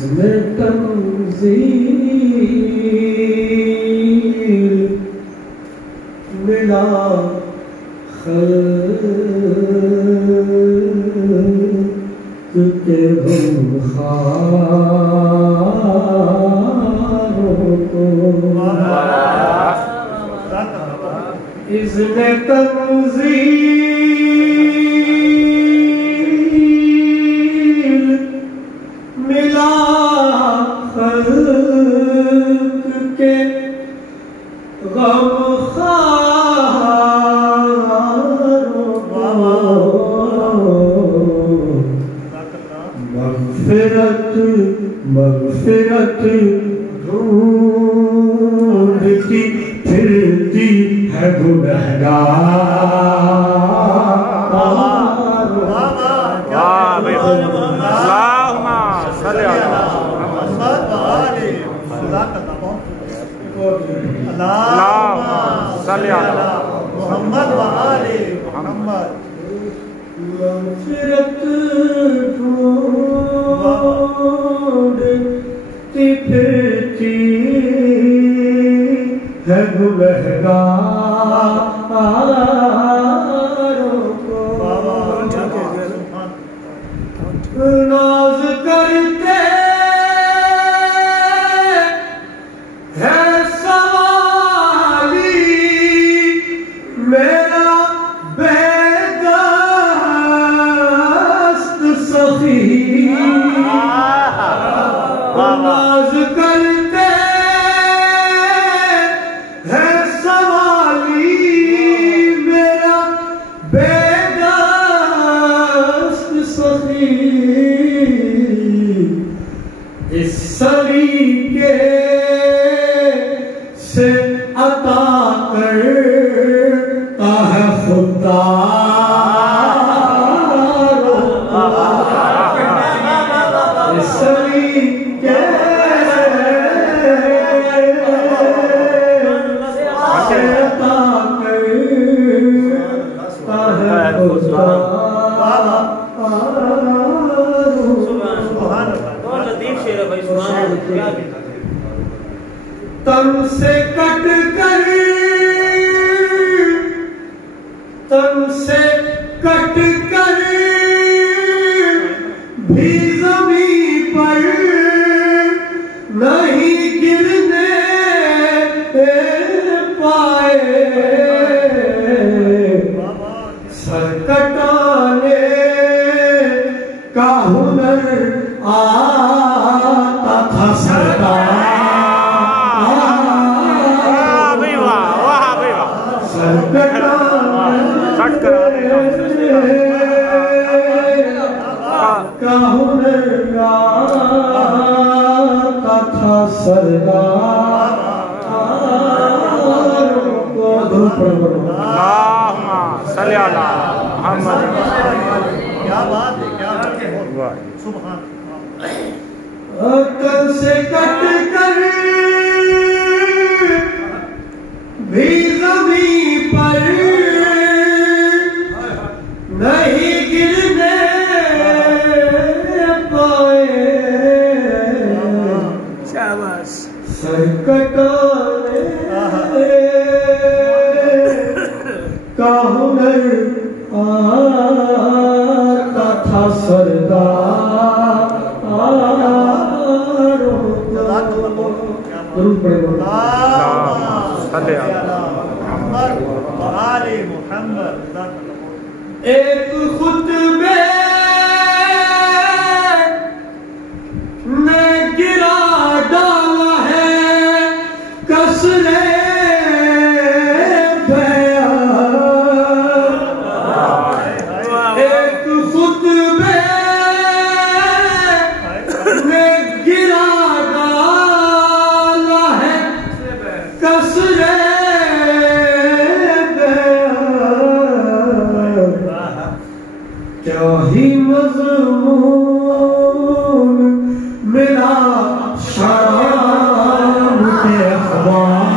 इसमें तंज़ील मिला खल्क़ के ग़मख़ारों को, इसमें तंज़ील मिला खल्क़ के ग़मख़ारों को, मग़फ़िरत मग़फ़िरत ढूंढती फिरती है मग़फ़िरत ढूंढती फिरती है गुनहगारों को, नाज़ करते हैं सवाली मेरा बेदस्त सखी, नाज़ करते हैं सवाली मेरा बेदस्त सखी, इस सलीके से अता करता है खुदा, इस सलीके से अता करता है खुदा। तन से कट कर भी ज़मीं पर नहीं गिरने पाए, सर कटाने का हुनर आता था सरकार, का हुनर आता था सरदार को। क्या बात है, क्या सुभान अक्ल से कट कर भी ज़मीं पर नहीं गिरने पाए, शाबाश, सर कटाने का हुनर आता था सरदार एक खुतबे ने गिरा डाला है कसरे बयान, एक खुतबे ने गिरा डाला है कसरे क्या ही मज़मून मिला शाम के अखबार।